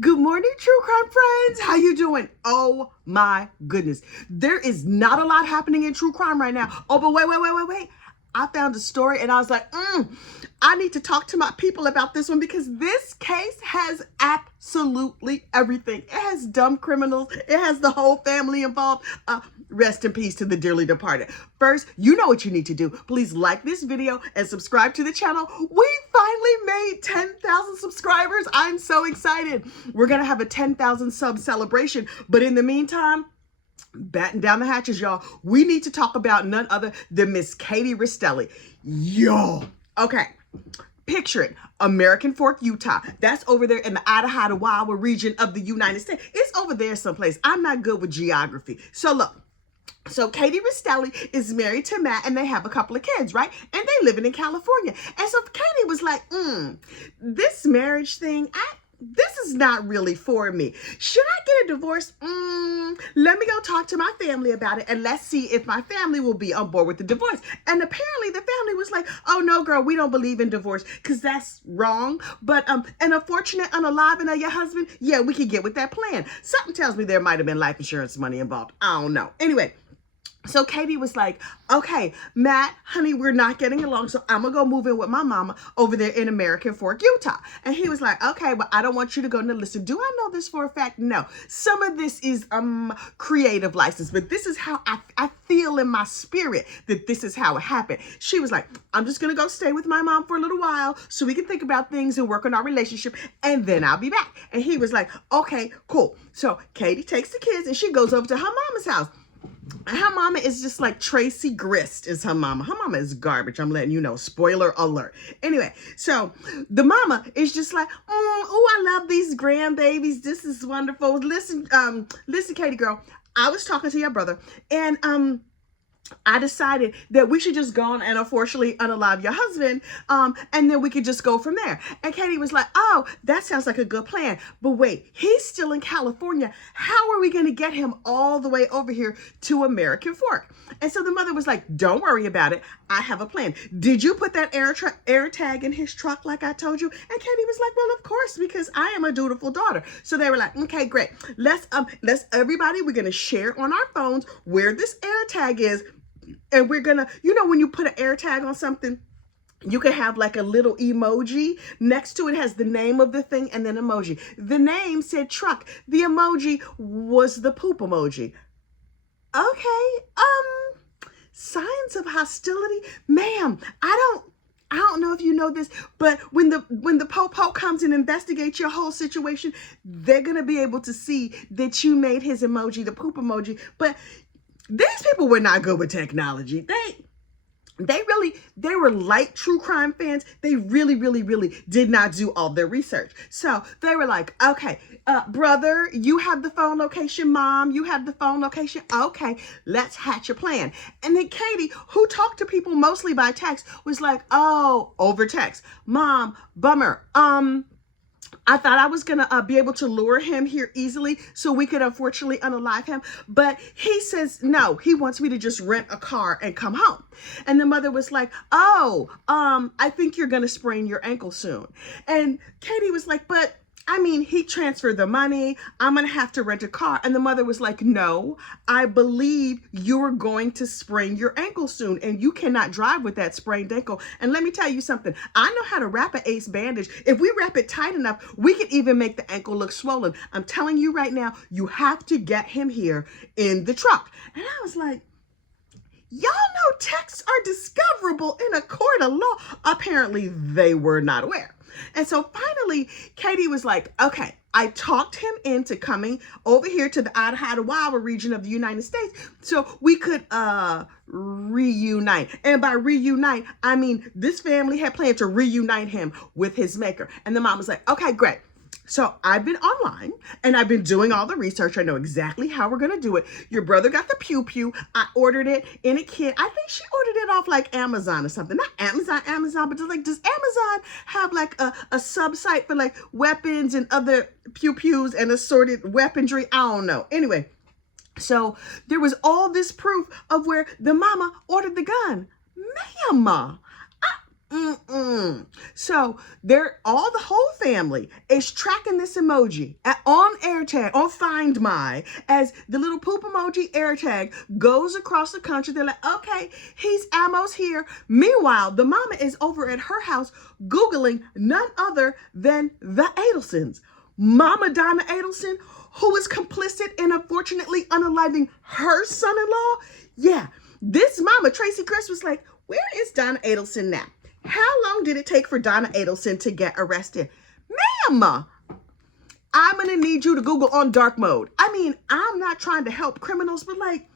Good morning, true crime friends. How you doing? Oh my goodness. There is not a lot happening in true crime right now. Oh, but wait. I found a story and I was like, I need to talk to my people about this one because this case has absolutely everything. It has dumb criminals. It has the whole family involved. Rest in peace to the dearly departed. First, you know what you need to do. Please like this video and subscribe to the channel. We finally made 10,000 subscribers. I'm so excited. We're going to have a 10,000 sub celebration. But in the meantime, batten down the hatches, y'all. We need to talk about none other than Miss Katie Restelli. Yo. Okay. Picture it. American Fork, Utah. That's over there in the Idaho region of the United States. It's over there someplace. I'm not good with geography. So look. So Katie Restelli is married to Matt and they have a couple of kids, right? And they living in California. And so Katie was like, this marriage thing, this is not really for me. Should I get a divorce? Let me go talk to my family about it and let's see if my family will be on board with the divorce. And apparently the family was like, oh no, girl, we don't believe in divorce because that's wrong. But an unfortunate unaliving of your husband, yeah, we could get with that plan. Something tells me there might have been life insurance money involved. I don't know. Anyway. So Katie was like, okay, Matt, honey, we're not getting along. So I'm going to go move in with my mama over there in American Fork, Utah. And he was like, okay, but I don't want you to go. Now listen, do I know this for a fact? No. Some of this is creative license, but this is how I feel in my spirit that this is how it happened. She was like, I'm just going to go stay with my mom for a little while so we can think about things and work on our relationship. And then I'll be back. And he was like, okay, cool. So Katie takes the kids and she goes over to her mama's house. Her mama is just like Tracy Grist is her mama. Her mama is garbage. I'm letting you know. Spoiler alert. Anyway, so the mama is just like, oh, I love these grandbabies. This is wonderful. Listen, Katie girl, I was talking to your brother and I decided that we should just go on and unfortunately unalive your husband, and then we could just go from there. And Katie was like, oh, that sounds like a good plan. But wait, he's still in California. How are we going to get him all the way over here to American Fork? And so the mother was like, don't worry about it. I have a plan. Did you put that air tag in his truck like I told you? And Katie was like, well, of course, because I am a dutiful daughter. So they were like, okay, great. Let's everybody, we're going to share on our phones where this air tag is. And we're going to, you know, when you put an air tag on something, you can have like a little emoji. Next to it has the name of the thing and then emoji. The name said truck. The emoji was the poop emoji. Okay. Signs of hostility. Ma'am, I don't know if you know this, but when the po-po comes and investigates your whole situation, they're going to be able to see that you made his emoji the poop emoji. But these people were not good with technology. They were light true crime fans. They really did not do all their research. So they were like, okay, brother, you have the phone location. Mom, you have the phone location. Okay, let's hatch a plan. And then Katie, who talked to people mostly by text, was like, oh, over text. Mom, bummer. I thought I was going to be able to lure him here easily so we could unfortunately unalive him. But he says, no, he wants me to just rent a car and come home. And the mother was like, oh, I think you're going to sprain your ankle soon. And Katie was like, but I mean, he transferred the money. I'm going to have to rent a car. And the mother was like, no, I believe you're going to sprain your ankle soon and you cannot drive with that sprained ankle. And let me tell you something. I know how to wrap an ace bandage. If we wrap it tight enough, we can even make the ankle look swollen. I'm telling you right now, you have to get him here in the truck. And I was like, y'all know texts are discoverable in a court of law. Apparently they were not aware. And so finally, Katie was like, okay, I talked him into coming over here to the Idaho region of the United States so we could reunite. And by reunite, I mean this family had planned to reunite him with his maker. And the mom was like, okay, great. So I've been online and I've been doing all the research. I know exactly how we're going to do it. Your brother got the pew-pew. I ordered it in a kit. I think she ordered it off like Amazon or something. Not Amazon, but just like, does Amazon have like a sub-site for like weapons and other pew-pews and assorted weaponry? I don't know. Anyway, so there was all this proof of where the mama ordered the gun. Ma'am, So the whole family is tracking this emoji on AirTag, on Find My, as the little poop emoji AirTag goes across the country. They're like, okay, he's almost here. Meanwhile, the mama is over at her house Googling none other than the Adelsons. Mama Donna Adelson, who is complicit in unfortunately unaliving her son-in-law. Yeah, this mama, Tracy Chris, was like, where is Donna Adelson now? How long did it take for Donna Adelson to get arrested? Ma'am, I'm going to need you to Google on dark mode. I mean, I'm not trying to help criminals, but like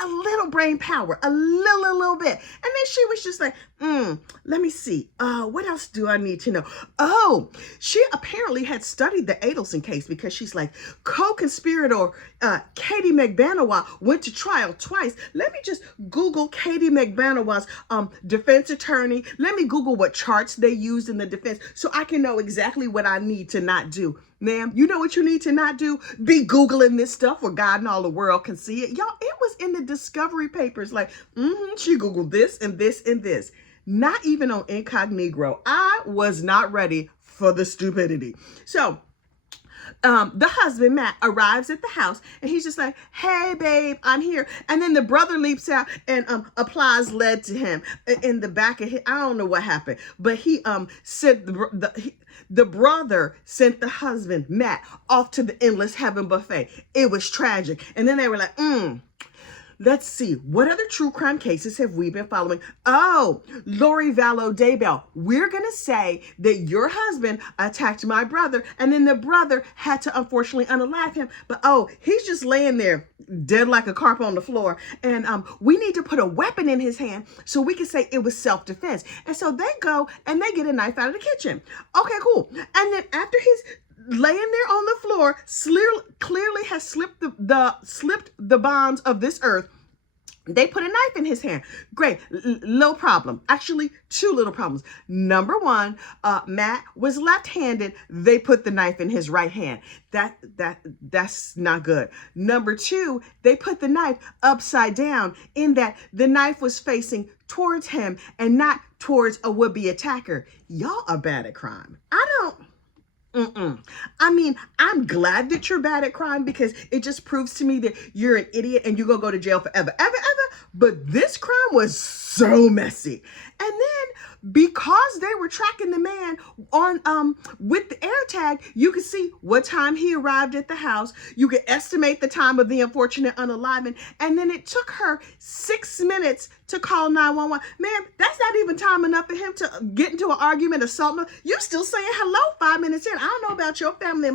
a little brain power, a little bit. And then she was just like, let me see. What else do I need to know? Oh, she apparently had studied the Adelson case because she's like, co-conspirator Katie McBanawa went to trial twice. Let me just Google Katie McBanawa's defense attorney. Let me Google what charts they used in the defense so I can know exactly what I need to not do. Ma'am, you know what you need to not do? Be Googling this stuff where God and all the world can see it. Y'all, it was in the discovery papers like, she Googled this and this and this. Not even on incognito. I was not ready for the stupidity. So the husband, Matt, arrives at the house and he's just like, hey, babe, I'm here. And then the brother leaps out and applies lead to him in the back of his, I don't know what happened, but he sent the brother sent the husband, Matt, off to the endless heaven buffet. It was tragic. And then they were like, let's see, what other true crime cases have we been following? Oh, Lori Vallow Daybell. We're going to say that your husband attacked my brother, and then the brother had to unfortunately unalive him. But he's just laying there dead like a carp on the floor. And we need to put a weapon in his hand so we can say it was self-defense. And so they go and they get a knife out of the kitchen. Okay, cool. And then after he's laying there on the floor, clearly has slipped the bonds of this earth, they put a knife in his hand. Great, little problem. Actually, two little problems. Number one, Matt was left-handed. They put the knife in his right hand. That's not good. Number two, they put the knife upside down in that the knife was facing towards him and not towards a would-be attacker. Y'all are bad at crime. I mean, I'm glad that you're bad at crime because it just proves to me that you're an idiot and you're going to go to jail forever, ever. But this crime was so messy. And then because they were tracking the man on with the AirTag, you could see what time he arrived at the house. You could estimate the time of the unfortunate unaliving. And then it took her 6 minutes to call 911. Man, that's not even time enough for him to get into an argument, assault. You still saying hello 5 minutes in. I don't know about your family.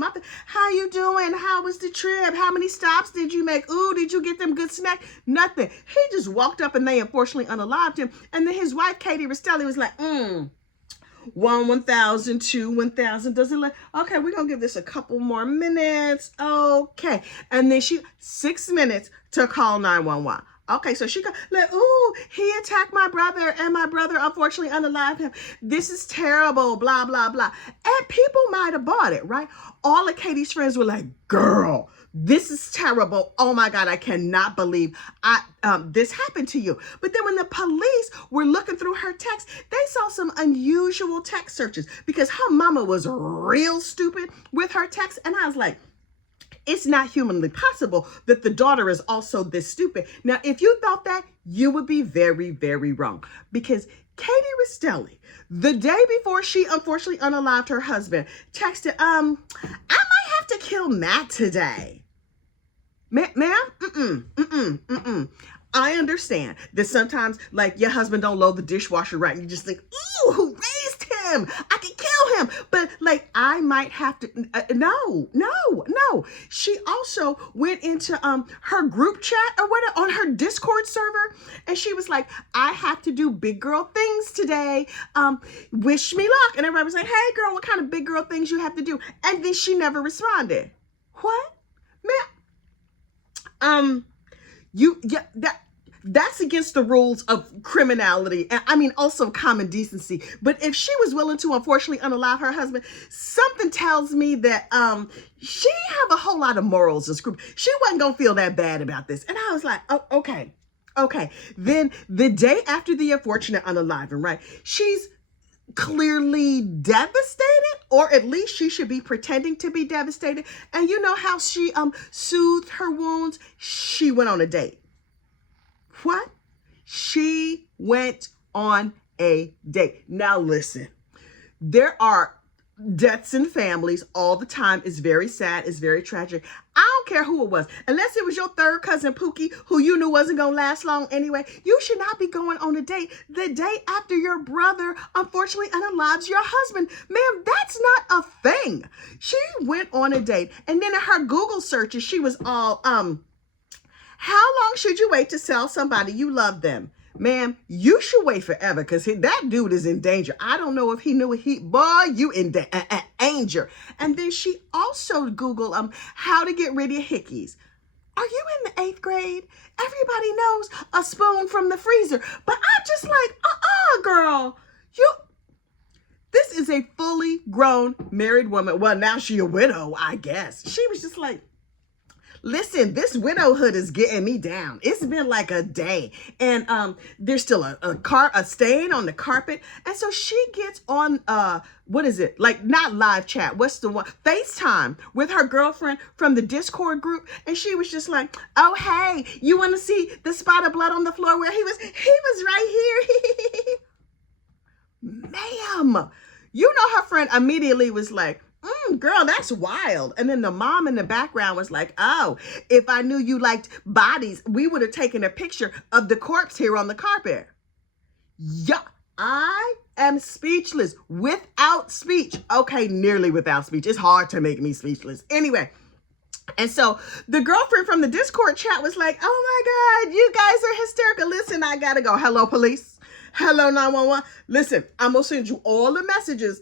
How you doing? How was the trip? How many stops did you make? Ooh, did you get them good snacks? Nothing. He just walked up and they unfortunately unalived him. And then his wife, Katie Restelli, was like, 1,000, 1,000. Does it like, okay, we're going to give this a couple more minutes. Okay. And then 6 minutes to call 911. Okay, so she got like, ooh, he attacked my brother and my brother unfortunately unalived him. This is terrible, blah, blah, blah. And people might have bought it, right? All of Katie's friends were like, girl, this is terrible. Oh my God, I cannot believe this happened to you. But then when the police were looking through her text, they saw some unusual text searches because her mama was real stupid with her text. And I was like, it's not humanly possible that the daughter is also this stupid. Now, if you thought that, you would be very, very wrong. Because Katie Restelli, the day before she unfortunately unalived her husband, texted, I might have to kill Matt today. Ma'am? I understand that sometimes, like, your husband don't load the dishwasher right, and you just think, ooh, who raised him? I could kill him. But, like, I might have to, no. She also went into her group chat or whatever on her Discord server, and she was like, I have to do big girl things today. Wish me luck. And everybody was like, hey, girl, what kind of big girl things you have to do? And then she never responded. What? Man, that's against the rules of criminality. And I mean, also common decency. But if she was willing to unfortunately unalive her husband, something tells me that she have a whole lot of morals and scruples. She wasn't gonna feel that bad about this. And I was like, oh, okay. Okay, then the day after the unfortunate unaliving, right? She's clearly devastated, or at least she should be pretending to be devastated. And you know how she soothed her wounds? She went on a date. What? She went on a date. Now listen, there are deaths in families all the time. It's very sad. It's very tragic. I don't care who it was. Unless it was your third cousin Pookie, who you knew wasn't going to last long anyway. You should not be going on a date the day after your brother unfortunately unalives your husband. Ma'am, that's not a thing. She went on a date, and then in her Google searches, she was all, how long should you wait to tell somebody you love them? Ma'am, you should wait forever, because that dude is in danger. I don't know if he knew boy, you in danger. And then she also Googled how to get rid of hickeys. Are you in the 8th grade? Everybody knows a spoon from the freezer. But I'm just like, girl, this is a fully grown married woman. Well, now she a widow, I guess. She was just like, listen, this widowhood is getting me down. It's been like a day, and there's still a stain on the carpet. And so she gets on what is it? Like, not live chat. What's the one? FaceTime with her girlfriend from the Discord group. And she was just like, oh, hey, you want to see the spot of blood on the floor where he was right here? Ma'am, you know, her friend immediately was like, girl, that's wild. And then the mom in the background was like, oh, if I knew you liked bodies, we would have taken a picture of the corpse here on the carpet. Yeah, I am speechless, without speech. Okay, nearly without speech. It's hard to make me speechless. Anyway, and so the girlfriend from the Discord chat was like, oh my God, you guys are hysterical. Listen, I gotta go. Hello, police. Hello, 911. Listen, I'm gonna send you all the messages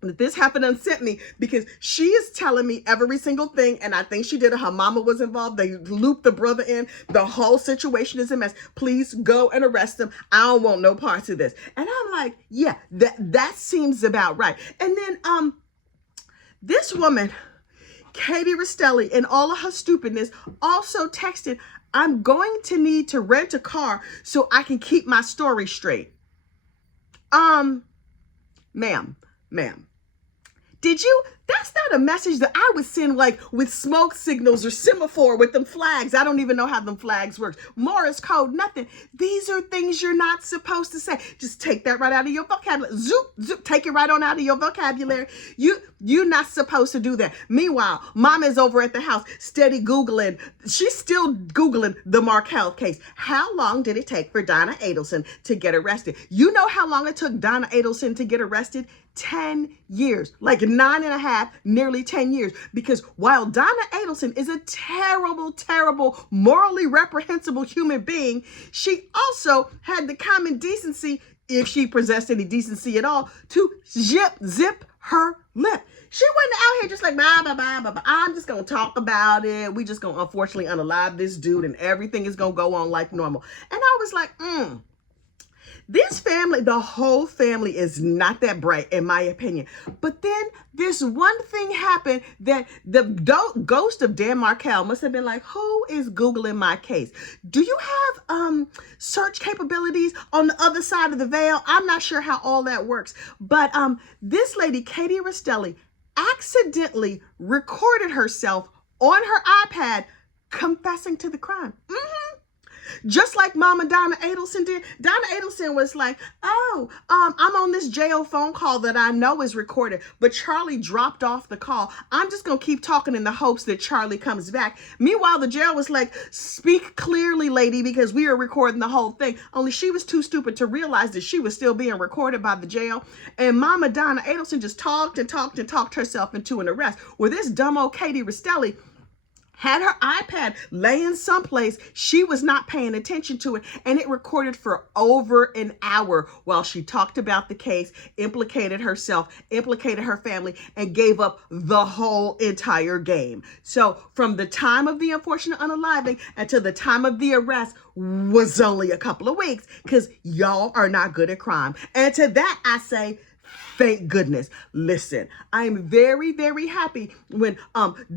that this happened and sent me, because she is telling me every single thing, and I think she did it. Her mama was involved. They looped the brother in. The whole situation is a mess. Please go and arrest him. I don't want no parts of this. And I'm like, yeah, that seems about right. And then this woman, Katie Restelli, in all of her stupidness, also texted, I'm going to need to rent a car so I can keep my story straight. Ma'am, that's not a message that I would send like with smoke signals or semaphore with them flags. I don't even know how them flags work. Morse code, nothing. These are things you're not supposed to say. Just take that right out of your vocabulary. Zoop, take it right on out of your vocabulary. You're not supposed to do that. Meanwhile, mom is over at the house, steady Googling. She's still Googling the Markel case. How long did it take for Donna Adelson to get arrested? You know how long it took Donna Adelson to get arrested? 10 years, like 9.5, nearly 10 years. Because while Donna Adelson is a terrible, terrible, morally reprehensible human being, she also had the common decency, if she possessed any decency at all, to zip her lip. She wasn't out here just like, blah. I'm just going to talk about it. We just going to unfortunately unalive this dude and everything is going to go on like normal. And I was like, this family, the whole family is not that bright, in my opinion. But then this one thing happened that the ghost of Dan Markel must have been like, who is Googling my case? Do you have search capabilities on the other side of the veil? I'm not sure how all that works. But this lady, Katie Restelli, accidentally recorded herself on her iPad confessing to the crime. Just like Mama Donna Adelson did. Donna Adelson was like, oh, I'm on this jail phone call that I know is recorded, but Charlie dropped off the call. I'm just going to keep talking in the hopes that Charlie comes back. Meanwhile, the jail was like, speak clearly, lady, because we are recording the whole thing. Only she was too stupid to realize that she was still being recorded by the jail. And Mama Donna Adelson just talked herself into an arrest. Where this dumb old Katie Restelli had her iPad laying someplace. She was not paying attention to it, and it recorded for over an hour while she talked about the case, implicated herself, implicated her family, and gave up the whole entire game. So from the time of the unfortunate unaliving until the time of the arrest was only a couple of weeks, because y'all are not good at crime. And to that I say, Thank goodness. Listen, I am very, very happy when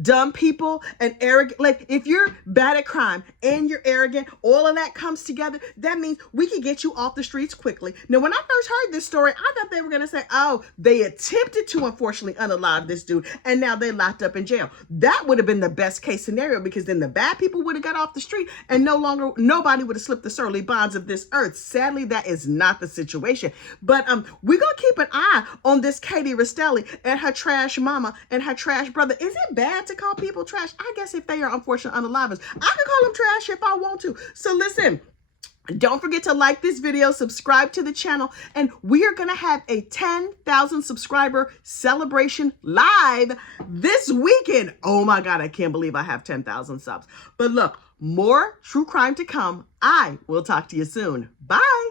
dumb people and arrogant, like if you're bad at crime and you're arrogant, all of that comes together. That means we can get you off the streets quickly. Now, when I first heard this story, I thought they were going to say, oh, they attempted to unfortunately unalive this dude and now they locked up in jail. That would have been the best case scenario, because then the bad people would have got off the street and nobody would have slipped the surly bonds of this earth. Sadly, that is not the situation. But we're going to keep an eye on this Katie Restelli and her trash mama and her trash brother. Is it bad to call people trash? I guess if they are unfortunate unalivers, I can call them trash if I want to. So listen, don't forget to like this video, subscribe to the channel, and we are going to have a 10,000 subscriber celebration live this weekend. Oh my God, I can't believe I have 10,000 subs. But look, more true crime to come. I will talk to you soon. Bye.